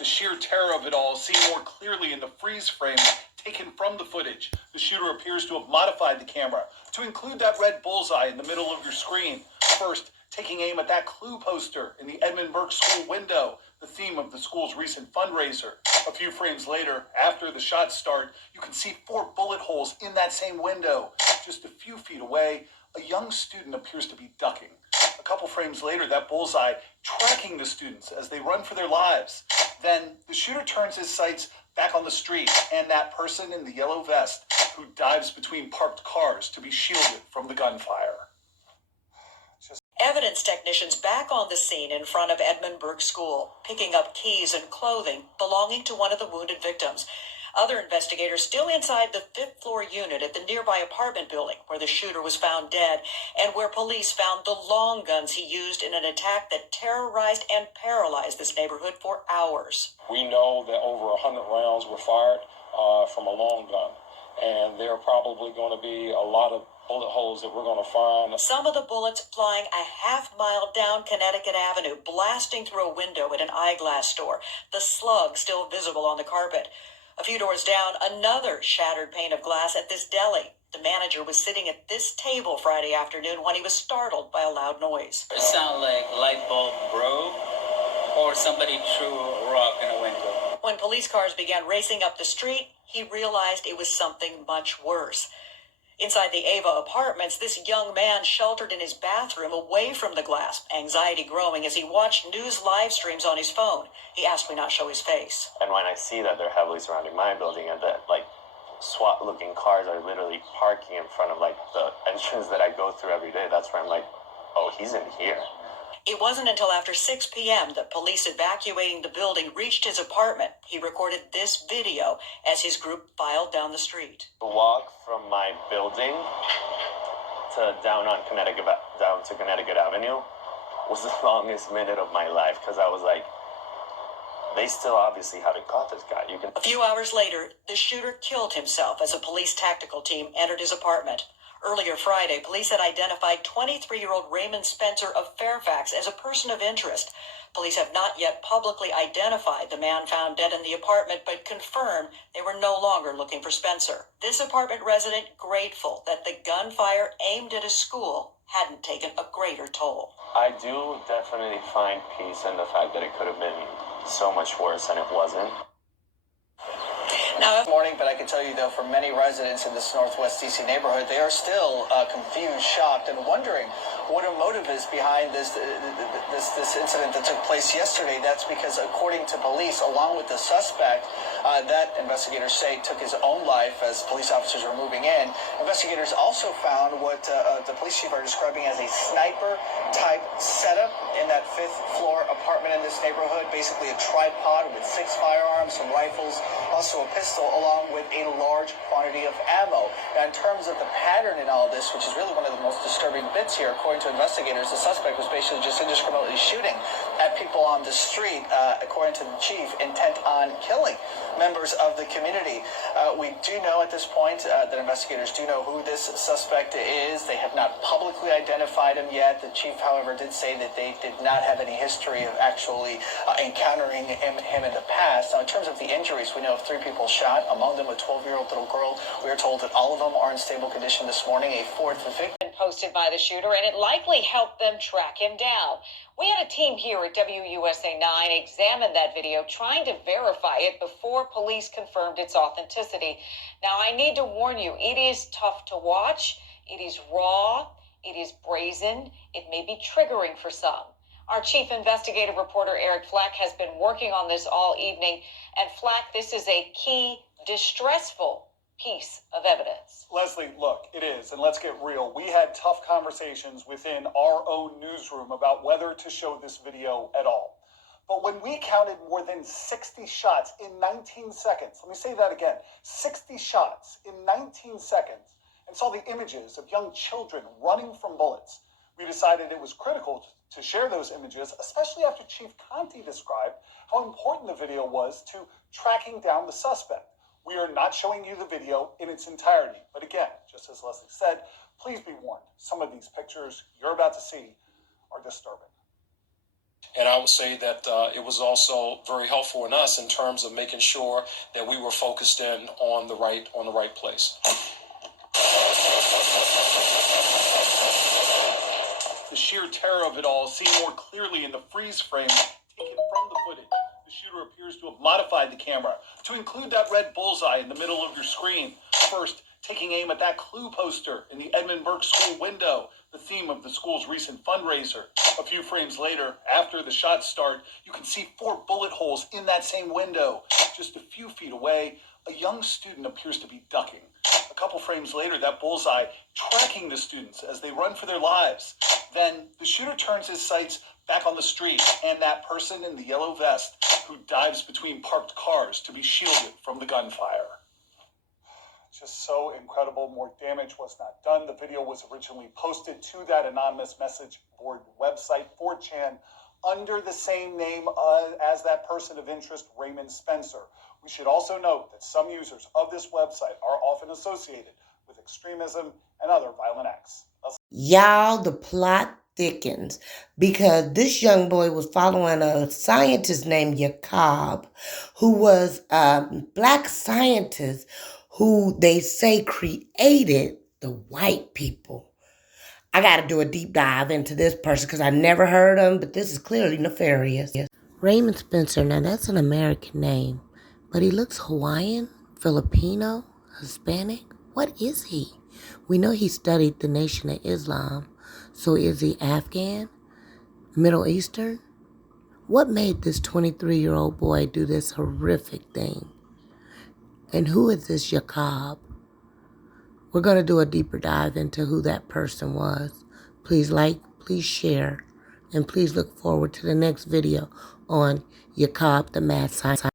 The sheer terror of it all is seen more clearly in the freeze frame taken from the footage. The shooter appears to have modified the camera to include that red bullseye in the middle of your screen. First, taking aim at that clue poster in the Edmund Burke School window, the theme of the school's recent fundraiser. A few frames later, after the shots start, you can see 4 bullet holes in that same window. Just a few feet away, a young student appears to be ducking. A couple frames later, that bullseye tracking the students as they run for their lives. Then the shooter turns his sights back on the street and that person in the yellow vest who dives between parked cars to be shielded from the gunfire. Evidence technicians back on the scene in front of Edmund Burke School, picking up keys and clothing belonging to one of the wounded victims. Other investigators still inside the 5th floor unit at the nearby apartment building where the shooter was found dead and where police found the long guns he used in an attack that terrorized and paralyzed this neighborhood for hours. We know that over 100 rounds were fired from a long gun, and there are probably going to be a lot of bullet holes that we're going to find. Some of the bullets flying a half-mile down Connecticut Avenue, blasting through a window at an eyeglass store, the slug still visible on the carpet. A few doors down, another shattered pane of glass at this deli. The manager was sitting at this table Friday afternoon when he was startled by a loud noise. It sounded like a light bulb broke or somebody threw a rock in a window. When police cars began racing up the street, he realized it was something much worse. Inside the Ava apartments, this young man sheltered in his bathroom away from the glass, anxiety growing as he watched news live streams on his phone. He asked we not show his face. And when I see that they're heavily surrounding my building and that, SWAT-looking cars are literally parking in front of, the entrance that I go through every day, that's where I'm like, oh, he's in here. It wasn't until after 6 p.m. that police evacuating the building reached his apartment. He recorded this video as his group filed down the street. The walk from my building to down to Connecticut Avenue was the longest minute of my life because I was like, they still obviously haven't caught this guy. A few hours later, the shooter killed himself as a police tactical team entered his apartment. Earlier Friday, police had identified 23-year-old Raymond Spencer of Fairfax as a person of interest. Police have not yet publicly identified the man found dead in the apartment, but confirmed they were no longer looking for Spencer. This apartment resident grateful that the gunfire aimed at a school hadn't taken a greater toll. I do definitely find peace in the fact that it could have been so much worse and it wasn't. Now, morning, but I can tell you, though, for many residents in this Northwest D.C. neighborhood, they are still confused, shocked, and wondering what a motive is behind this incident that took place yesterday. That's because, according to police, along with the suspect, that investigators say took his own life as police officers were moving in. Investigators also found what the police chief are describing as a sniper-type setup in that 5th floor apartment in this neighborhood. Basically, a tripod with 6 firearms, some rifles, also a pistol, along with a large quantity of ammo. Now, in terms of the pattern in all this, which is really one of the most disturbing bits here, according to investigators, the suspect was basically just indiscriminately shooting at people on the street, according to the chief, intent on killing members of the community. We do know at this point that investigators do know who this suspect is. They have not publicly identified him yet. The chief, however, did say that they did not have any history of actually encountering him in the past. Now, in terms of the injuries, we know of 3 people shot, among them a 12-year-old little girl. We are told that all of them are in stable condition this morning. A 4th victim posted by the shooter, and it likely helped them track him down. We had a team here at WUSA 9 examine that video, trying to verify it before police confirmed its authenticity. Now, I need to warn you, it is tough to watch. It is raw. It is brazen. It may be triggering for some. Our chief investigative reporter, Eric Flack, has been working on this all evening. And Flack, this is a key, distressful piece of evidence. Leslie, look, it is, and let's get real. We had tough conversations within our own newsroom about whether to show this video at all. But when we counted more than 60 shots in 19 seconds, let me say that again, 60 shots in 19 seconds, and saw the images of young children running from bullets, we decided it was critical to share those images, especially after Chief Conti described how important the video was to tracking down the suspect. We are not showing you the video in its entirety, but again, just as Leslie said, please be warned, some of these pictures you're about to see are disturbing. And I would say that it was also very helpful in us in terms of making sure that we were focused in on the right place. The sheer terror of it all is seen more clearly in the freeze frame taken from the footage. The shooter appears to have modified the camera to include that red bullseye in the middle of your screen. First, taking aim at that clue poster in the Edmund Burke School window, the theme of the school's recent fundraiser. A few frames later, after the shots start, you can see 4 bullet holes in that same window. Just a few feet away, a young student appears to be ducking. A couple frames later, that bullseye tracking the students as they run for their lives. Then the shooter turns his sights back on the street and that person in the yellow vest who dives between parked cars to be shielded from the gunfire. Just so incredible. More damage was not done. The video was originally posted to that anonymous message board website, 4chan, under the same name as that person of interest, Raymond Spencer. We should also note that some users of this website are often associated with extremism and other violent acts. Y'all, the plot thickens because this young boy was following a scientist named Jacob, who was a black scientist who they say created the white people. I got to do a deep dive into this person because I never heard of him, but this is clearly nefarious. Raymond Spencer, now that's an American name, but he looks Hawaiian, Filipino, Hispanic. What is he? We know he studied the Nation of Islam, so is he Afghan, Middle Eastern? What made this 23-year-old boy do this horrific thing? And who is this Jacob? We're going to do a deeper dive into who that person was. Please like, please share, and please look forward to the next video on Jacob the Mad Scientist.